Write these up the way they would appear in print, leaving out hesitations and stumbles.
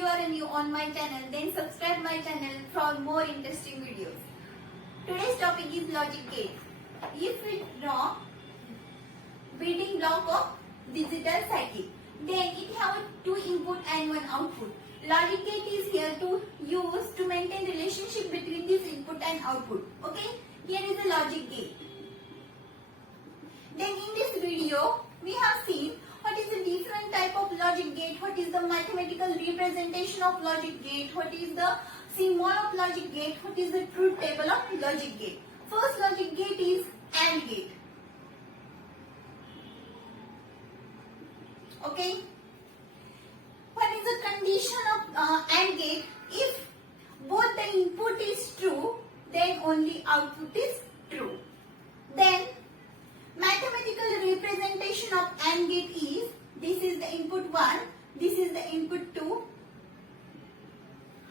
you are new on my channel, then subscribe my channel for more interesting videos. Today's topic is logic gate. If we draw building block of digital circuit, then it have two input and one output. Logic gate is here to use to maintain relationship between this input and output. Okay, here is the logic gate. Then in this video, we have seen what is the different type of logic gate, what is the mathematical representation of logic gate, what is the symbol of logic gate, what is the truth table of logic gate. First logic gate is AND gate. Okay. What is the condition of AND gate? If both the input is true, then only output is true. Then mathematical representation of AND gate is, this is the input 1, this is the input 2.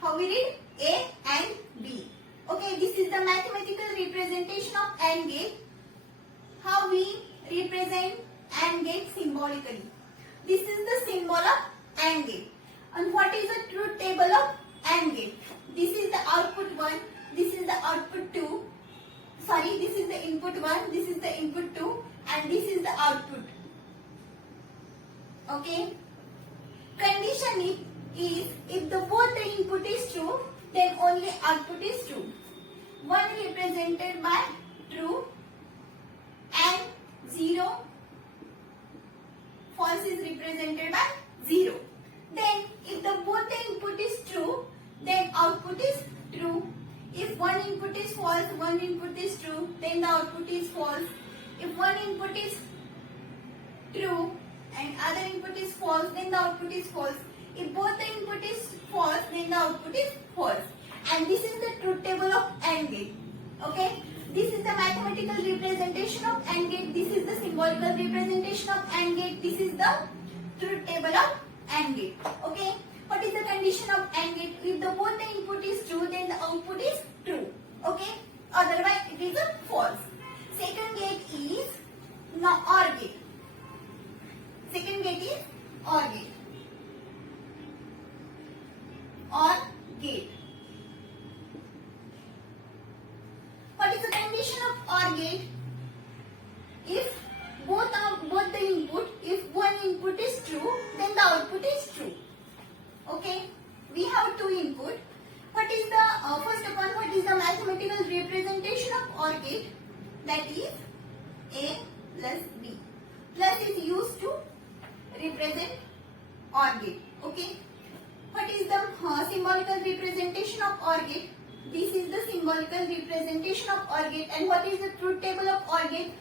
How we read? A and B. Okay, this is the mathematical representation of AND gate. How we represent AND gate symbolically. This is the symbol of AND gate. And what is the truth table of AND gate? This is the output 1, this is the output 2. Sorry, this is the input 1, this is the input 2, and this is the output. Okay. Condition is if both the input is true, then only output is true. One represented by true and 0. False is represented by 0. Then if both the input is true, then output is true. If one input is false, one input is true, then the output is false. If one input is true and other input is false, then the output is false. If both the input is false, then the output is false. And this is the truth table of AND gate. Okay. This is the mathematical representation of AND gate. This is the symbolical representation of AND gate. This is the truth table of AND gate. Okay. What is the condition of AND gate? If both the input is true, then the output is true. Okay. Otherwise, it is a false. Second gate is OR gate. Second gate is OR gate. OR gate. What is the condition of OR gate? If both the input, if one input is true, then the output is true. Okay, we have two input. What is the first of all, what is the mathematical representation of OR gate? That is A plus B. Plus is used to represent OR gate. Okay. What is the symbolical representation of OR gate? This is the symbolical representation of OR gate. And what is the truth table of OR gate?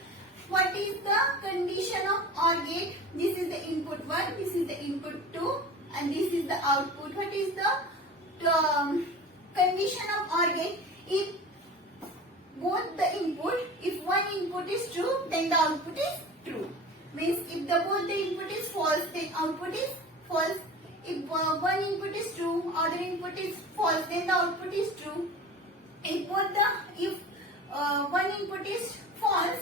What is the condition of OR gate? This is the input 1, this is the input 2, and this is the output. What is the condition of OR gate? If both the input, if one input is true, then the output is true. Means if both the input is false, then output is false. If one input is true, other input is false, then the output is true. If one input is false,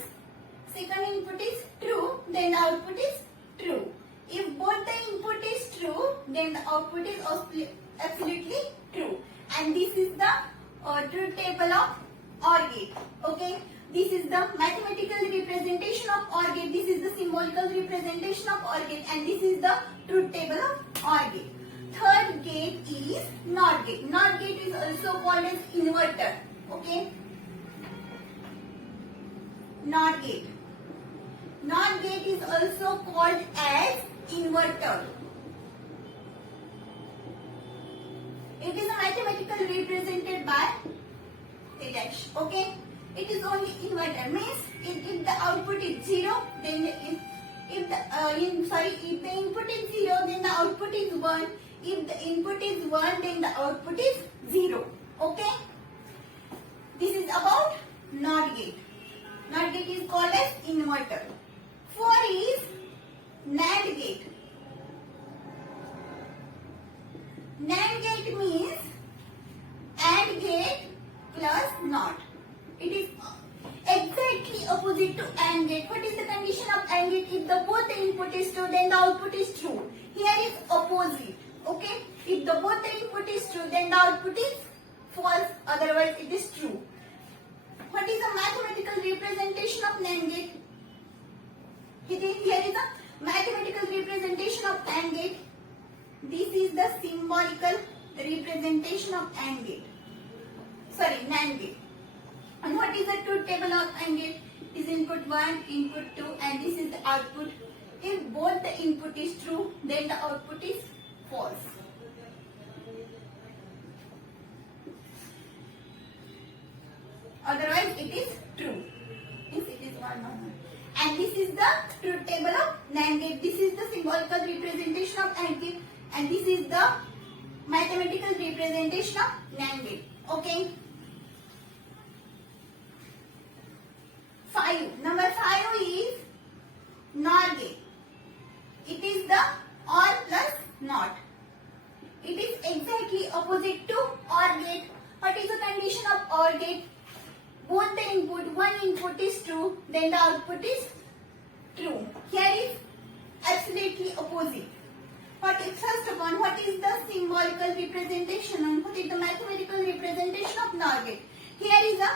second input is true, then the output is true. If both the input is true, then the output is absolutely true. And this is the truth table of OR gate. Okay. This is the mathematical representation of OR gate. This is the symbolical representation of OR gate. And this is the truth table of OR gate. Third gate is NOT gate. NOT gate is also called as inverter. Okay. NOT gate. NOT gate is also called as inverter. It is a mathematical represented by a dash. Okay. It is only inverter. Means if the output is 0, then if the input is 0, then the output is 1. If the input is 1, then the output is 0. Okay. This is about NOT gate. NOT gate is called as inverter. 4 is NAND gate. NAND gate means AND gate plus NOT. It is exactly opposite to AND gate. What is the condition of AND gate? If both the input is true, then the output is true. Here is opposite. Okay. If the both the input is true, then the output is false. Otherwise, it is true. What is the mathematical representation of NAND gate? Here is a mathematical representation of AND gate. This is the symbolical representation of AND gate. NAND gate. And what is the truth table of AND gate? Is input 1, input 2, and this is the output. If both the input is true, then the output is false. Otherwise, it is true. If it is 1 or 1. And this is the truth table of NAND gate. This is the symbolical representation of AND gate. And this is the mathematical representation of NAND gate. Okay. 5. Number 5 is NOR gate. It is the OR plus NOT. It is exactly opposite to OR gate. What is the condition of OR gate? Both the input, one input is true, then the output is true. Here is absolutely opposite. First of all, what is the symbolical representation and what is the mathematical representation of NOR gate? Here is a